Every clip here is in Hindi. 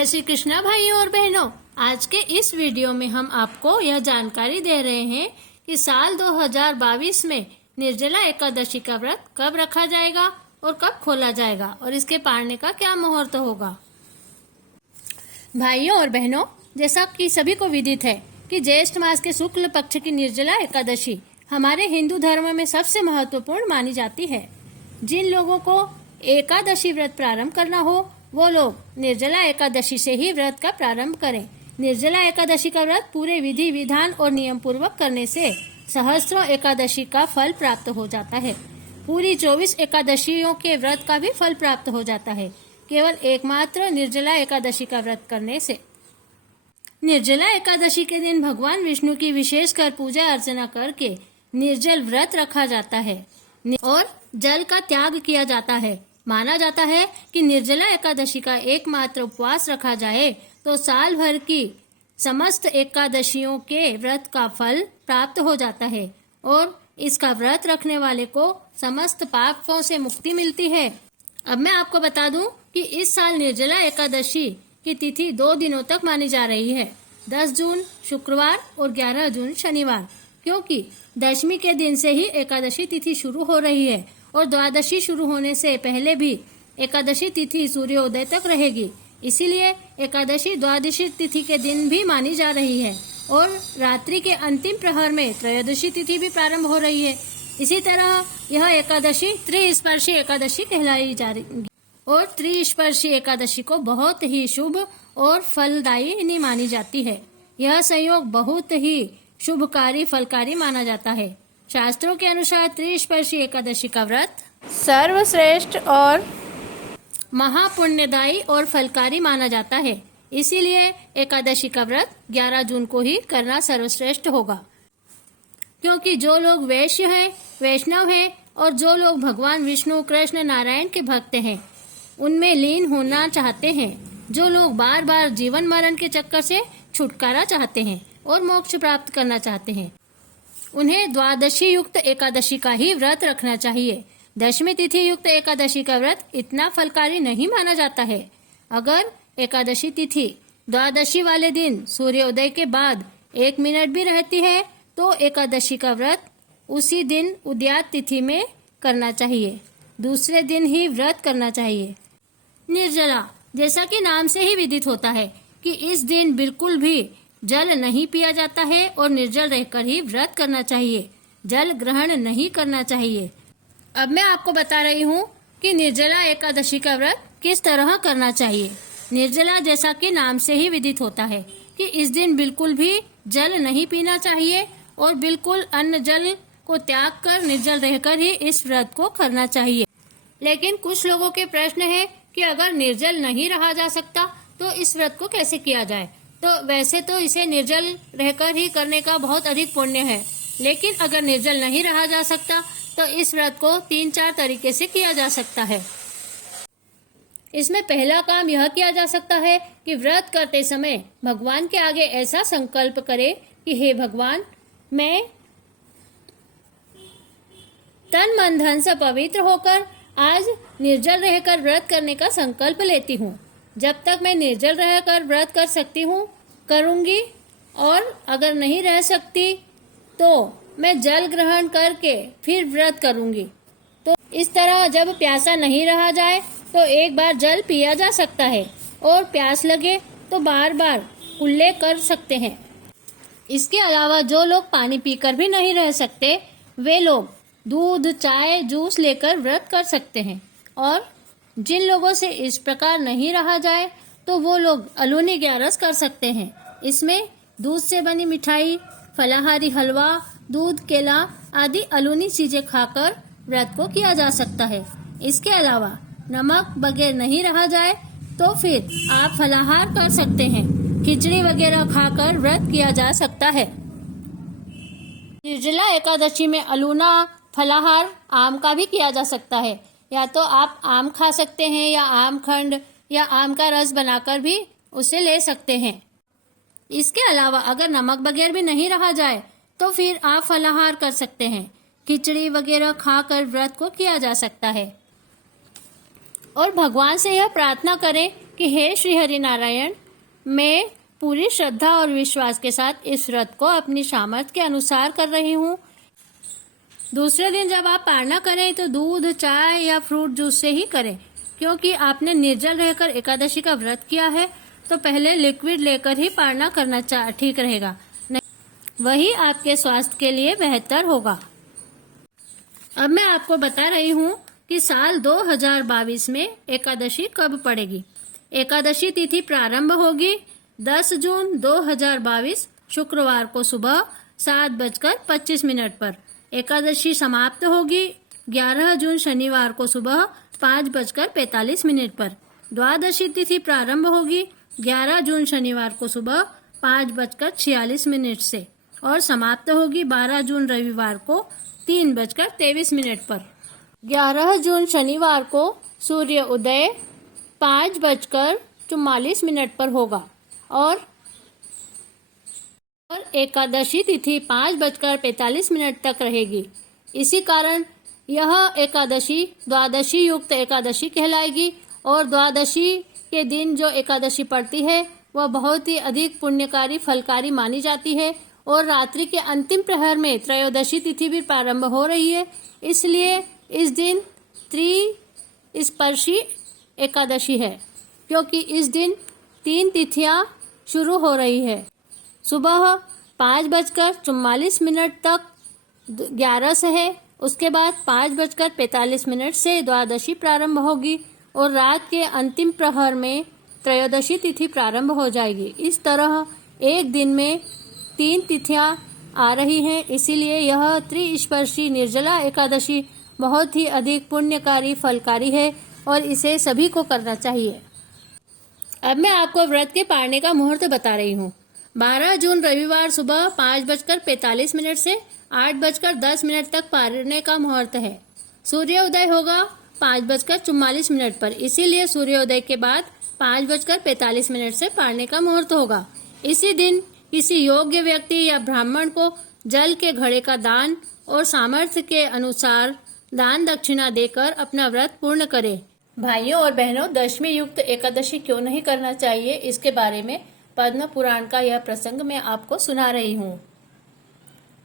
जय श्री कृष्णा भाइयों और बहनों। आज के इस वीडियो में हम आपको यह जानकारी दे रहे हैं कि साल 2022 में निर्जला एकादशी का व्रत कब रखा जाएगा और कब खोला जाएगा और इसके पारने का क्या मुहूर्त होगा। भाइयों और बहनों, जैसा कि सभी को विदित है कि ज्येष्ठ मास के शुक्ल पक्ष की निर्जला एकादशी हमारे हिंदू धर्म में सबसे महत्वपूर्ण मानी जाती है। जिन लोगों को एकादशी व्रत प्रारंभ करना हो वो लोग निर्जला एकादशी से ही व्रत का प्रारंभ करें। निर्जला एकादशी का व्रत पूरे विधि विधान और नियम पूर्वक करने से सहस्त्रों एकादशी का फल प्राप्त हो जाता है। पूरी 24 एकादशियों के व्रत का भी फल प्राप्त हो जाता है केवल एकमात्र निर्जला एकादशी का व्रत करने से। निर्जला एकादशी के दिन भगवान विष्णु की विशेषकर पूजा अर्चना करके निर्जल व्रत रखा जाता है और जल का त्याग किया जाता है। माना जाता है कि निर्जला एकादशी का एकमात्र उपवास रखा जाए तो साल भर की समस्त एकादशियों के व्रत का फल प्राप्त हो जाता है और इसका व्रत रखने वाले को समस्त पापों से मुक्ति मिलती है। अब मैं आपको बता दूं कि इस साल निर्जला एकादशी की तिथि 2 दिनों तक मानी जा रही है, 10 जून शुक्रवार और 11 जून शनिवार, क्योंकि दशमी के दिन से ही एकादशी तिथि शुरू हो रही है और द्वादशी शुरू होने से पहले भी एकादशी तिथि सूर्योदय तक रहेगी। इसीलिए एकादशी द्वादशी तिथि के दिन भी मानी जा रही है और रात्रि के अंतिम प्रहर में त्रयोदशी तिथि भी प्रारंभ हो रही है। इसी तरह यह एकादशी त्रिस्पर्शी एकादशी कहलाई जा रही और त्रिस्पर्शी एकादशी को बहुत ही शुभ और फलदायी मानी जाती है। यह संयोग बहुत ही शुभकारी फलकारी माना जाता है। शास्त्रों के अनुसार त्रिस्पर्शी एकादशी का व्रत सर्वश्रेष्ठ और महापुण्यदायी और फलकारी माना जाता है। इसीलिए एकादशी का व्रत 11 जून को ही करना सर्वश्रेष्ठ होगा, क्योंकि जो लोग वैश्य हैं, वैष्णव हैं और जो लोग भगवान विष्णु कृष्ण नारायण के भक्त हैं उनमें लीन होना चाहते हैं, जो लोग बार बार जीवन मरण के चक्कर से छुटकारा चाहते हैं और मोक्ष प्राप्त करना चाहते हैं, उन्हें द्वादशी युक्त एकादशी का ही व्रत रखना चाहिए। दशमी तिथि युक्त एकादशी का व्रत इतना फलकारी नहीं माना जाता है। अगर एकादशी तिथि द्वादशी वाले दिन सूर्योदय के बाद 1 मिनट भी रहती है तो एकादशी का व्रत उसी दिन उदयात तिथि में करना चाहिए, दूसरे दिन ही व्रत करना चाहिए। निर्जला, जैसा कि नाम से ही विदित होता है कि इस दिन बिल्कुल भी जल नहीं पिया जाता है और निर्जल रहकर ही व्रत करना चाहिए, जल ग्रहण नहीं करना चाहिए। अब मैं आपको बता रही हूँ कि निर्जला एकादशी का व्रत किस तरह करना चाहिए। निर्जला, जैसा कि नाम से ही विदित होता है कि इस दिन बिल्कुल भी जल नहीं पीना चाहिए और बिल्कुल अन्न जल को त्याग कर निर्जल रहकर ही इस व्रत को करना चाहिए। लेकिन कुछ लोगों के प्रश्न है कि अगर निर्जल नहीं रहा जा सकता तो इस व्रत को कैसे किया जाए। तो वैसे तो इसे निर्जल रहकर ही करने का बहुत अधिक पुण्य है, लेकिन अगर निर्जल नहीं रहा जा सकता तो इस व्रत को 3-4 तरीके से किया जा सकता है। इसमें पहला काम यह किया जा सकता है कि व्रत करते समय भगवान के आगे ऐसा संकल्प करे कि हे भगवान, मैं तन मन धन से पवित्र होकर आज निर्जल रहकर व्रत करने का संकल्प लेती हूँ। जब तक मैं निर्जल रहकर व्रत कर सकती हूँ करूँगी, और अगर नहीं रह सकती तो मैं जल ग्रहण करके फिर व्रत करूँगी। तो इस तरह जब प्यासा नहीं रहा जाए तो एक बार जल पिया जा सकता है और प्यास लगे तो बार बार कुल्ले कर सकते हैं। इसके अलावा जो लोग पानी पीकर भी नहीं रह सकते वे लोग दूध, चाय, जूस लेकर व्रत कर सकते हैं। और जिन लोगों से इस प्रकार नहीं रहा जाए तो वो लोग अलूनी ग्यारस कर सकते हैं। इसमें दूध से बनी मिठाई, फलाहारी हलवा, दूध, केला आदि अलूनी चीजें खाकर व्रत को किया जा सकता है। इसके अलावा नमक बगैर नहीं रहा जाए तो फिर आप फलाहार कर सकते हैं, खिचड़ी वगैरह खाकर व्रत किया जा सकता है। निर्जला एकादशी में अलूना फलाहार आम का भी किया जा सकता है। या तो आप आम खा सकते हैं या आम खंड या आम का रस बनाकर भी उसे ले सकते हैं। इसके अलावा अगर नमक बगैर भी नहीं रहा जाए तो फिर आप फलाहार कर सकते हैं, खिचड़ी वगैरह खाकर व्रत को किया जा सकता है। और भगवान से यह प्रार्थना करें कि हे श्री हरि नारायण, मैं पूरी श्रद्धा और विश्वास के साथ इस व्रत को अपनी सामर्थ्य के अनुसार कर रही हूँ। दूसरे दिन जब आप पारणा करें तो दूध, चाय या फ्रूट जूस से ही करें, क्योंकि आपने निर्जल रहकर एकादशी का व्रत किया है तो पहले लिक्विड लेकर ही पारणा करना ठीक रहेगा, नहीं वही आपके स्वास्थ्य के लिए बेहतर होगा। अब मैं आपको बता रही हूँ कि साल 2022 में एकादशी कब पड़ेगी। एकादशी तिथि प्रारंभ होगी 10 जून 2022 शुक्रवार को सुबह 7:25 पर। एकादशी समाप्त होगी 11 जून शनिवार को सुबह 5:45 पर। द्वादशी तिथि प्रारंभ होगी 11 जून शनिवार को सुबह 5:46 से और समाप्त होगी 12 जून रविवार को 3:23 पर। 11 जून शनिवार को सूर्य उदय 5:44 पर होगा और एकादशी तिथि 5:45 तक रहेगी। इसी कारण यह एकादशी द्वादशी युक्त एकादशी कहलाएगी और द्वादशी के दिन जो एकादशी पड़ती है वह बहुत ही अधिक पुण्यकारी फलकारी मानी जाती है और रात्रि के अंतिम प्रहर में त्रयोदशी तिथि भी प्रारंभ हो रही है, इसलिए इस दिन त्रिस्पर्शी एकादशी है, क्योंकि इस दिन 3 तिथियां शुरू हो रही है। सुबह 5:44 तक 11 से है, उसके बाद 5:45 से द्वादशी प्रारंभ होगी और रात के अंतिम प्रहर में त्रयोदशी तिथि प्रारंभ हो जाएगी। इस तरह एक दिन में 3 तिथियां आ रही हैं, इसीलिए यह त्रिस्पर्शी निर्जला एकादशी बहुत ही अधिक पुण्यकारी फलकारी है और इसे सभी को करना चाहिए। अब मैं आपको व्रत के पारने का मुहूर्त बता रही हूँ। 12 जून रविवार सुबह 5:45 से 8:10 तक पारने का मुहूर्त है। सूर्योदय होगा 5:44 पर, इसीलिए सूर्योदय के बाद 5:45 से पारने का मुहूर्त होगा। इसी दिन किसी योग्य व्यक्ति या ब्राह्मण को जल के घड़े का दान और सामर्थ्य के अनुसार दान दक्षिणा देकर अपना व्रत पूर्ण करें। भाइयों और बहनों, दशमी युक्त एकादशी क्यों नहीं करना चाहिए, इसके बारे में पद्म पुराण का यह प्रसंग मैं आपको सुना रही हूँ।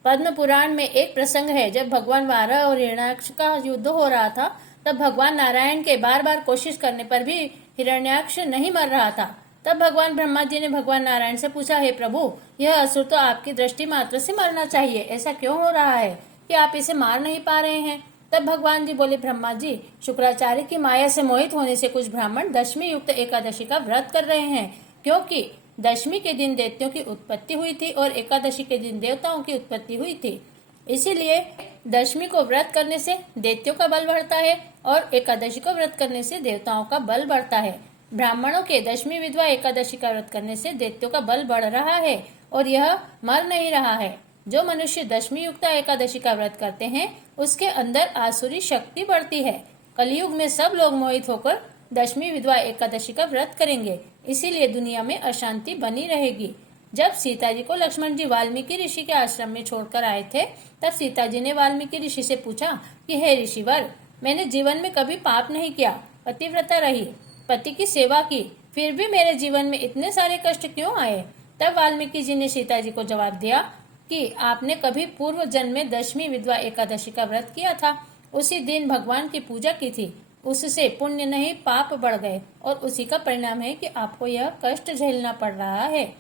पद्म पुराण में एक प्रसंग है, जब भगवान वारा और हिरण्याक्ष का युद्ध हो रहा था, तब भगवान नारायण के बार बार कोशिश करने पर भी हिरण्याक्ष नहीं मर रहा था। तब भगवान ब्रह्मा जी ने भगवान नारायण से पूछा, हे प्रभु, यह असुर तो आपकी दृष्टि मात्र से मरना चाहिए, ऐसा क्यों हो रहा है कि आप इसे मार नहीं पा रहे हैं। तब भगवान जी बोले, ब्रह्मा जी, शुक्राचार्य की माया से मोहित होने से कुछ ब्राह्मण दशमी युक्त एकादशी का व्रत कर रहे हैं, क्योंकि दशमी के दिन दैत्यों की उत्पत्ति हुई थी और एकादशी के दिन देवताओं की उत्पत्ति हुई थी। इसीलिए दशमी को व्रत करने से दैत्यों का बल बढ़ता है और एकादशी को व्रत करने से देवताओं का बल बढ़ता है। ब्राह्मणों के दशमी विधवा एकादशी का व्रत करने से दैत्यों का बल बढ़ रहा है और यह मर नहीं रहा है। जो मनुष्य दशमी युक्त एकादशी का व्रत करते हैं उसके अंदर आसुरी शक्ति बढ़ती है। कलयुग में सब लोग मोहित होकर दशमी विधवा एकादशी का व्रत करेंगे, इसीलिए दुनिया में अशांति बनी रहेगी। जब सीता जी को लक्ष्मण जी वाल्मीकि ऋषि के आश्रम में छोड़कर आए थे, तब सीता जी ने वाल्मीकि ऋषि से पूछा कि हे ऋषिवर, मैंने जीवन में कभी पाप नहीं किया, पतिव्रता रही, पति की सेवा की, फिर भी मेरे जीवन में इतने सारे कष्ट क्यों आए। तब वाल्मीकि जी ने सीता जी को जवाब दिया कि आपने कभी पूर्व जन्म में दशमी विधवा एकादशी का व्रत किया था, उसी दिन भगवान की पूजा की थी, उससे पुण्य नहीं पाप बढ़ गए और उसी का परिणाम है कि आपको यह कष्ट झेलना पड़ रहा है।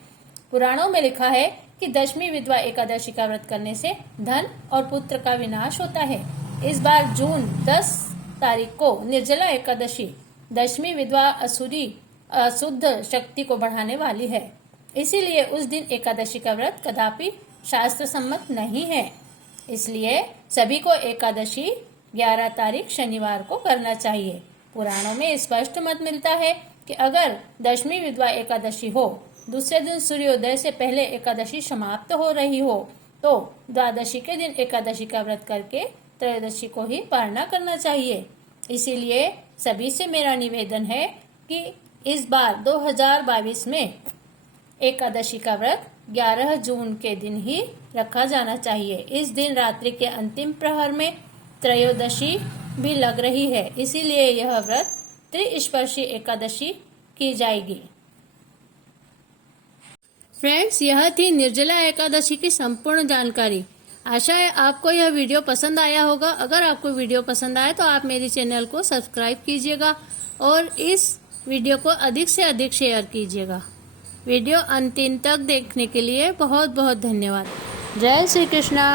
पुराणों में लिखा है कि दशमी विधवा एकादशी का व्रत करने से धन और पुत्र का विनाश होता है। इस बार जून 10 तारीख को निर्जला एकादशी दशमी विधवा असुरी अशुद्ध शक्ति को बढ़ाने वाली है, इसीलिए उस दिन एकादशी का व्रत कदापि शास्त्र सम्मत नहीं है। इसलिए सभी को एकादशी 11 तारीख शनिवार को करना चाहिए। पुराणों में स्पष्ट मत मिलता है कि अगर दशमी विधवा एकादशी हो, दूसरे दिन सूर्योदय से पहले एकादशी समाप्त हो रही हो, तो द्वादशी के दिन एकादशी का व्रत करके त्रयोदशी को ही पारणा करना चाहिए। इसीलिए सभी से मेरा निवेदन है कि इस बार 2022 में एकादशी का व्रत 11 जून के दिन ही रखा जाना चाहिए। इस दिन रात्रि के अंतिम प्रहर में त्रयोदशी भी लग रही है, इसीलिए यह व्रत त्रिस्पर्शी एकादशी की जाएगी। फ्रेंड्स, यह थी निर्जला एकादशी की संपूर्ण जानकारी। आशा है आपको यह वीडियो पसंद आया होगा। अगर आपको वीडियो पसंद आया तो आप मेरे चैनल को सब्सक्राइब कीजिएगा और इस वीडियो को अधिक से अधिक शेयर कीजिएगा। वीडियो अंतिम तक देखने के लिए बहुत बहुत धन्यवाद। जय श्री कृष्णा।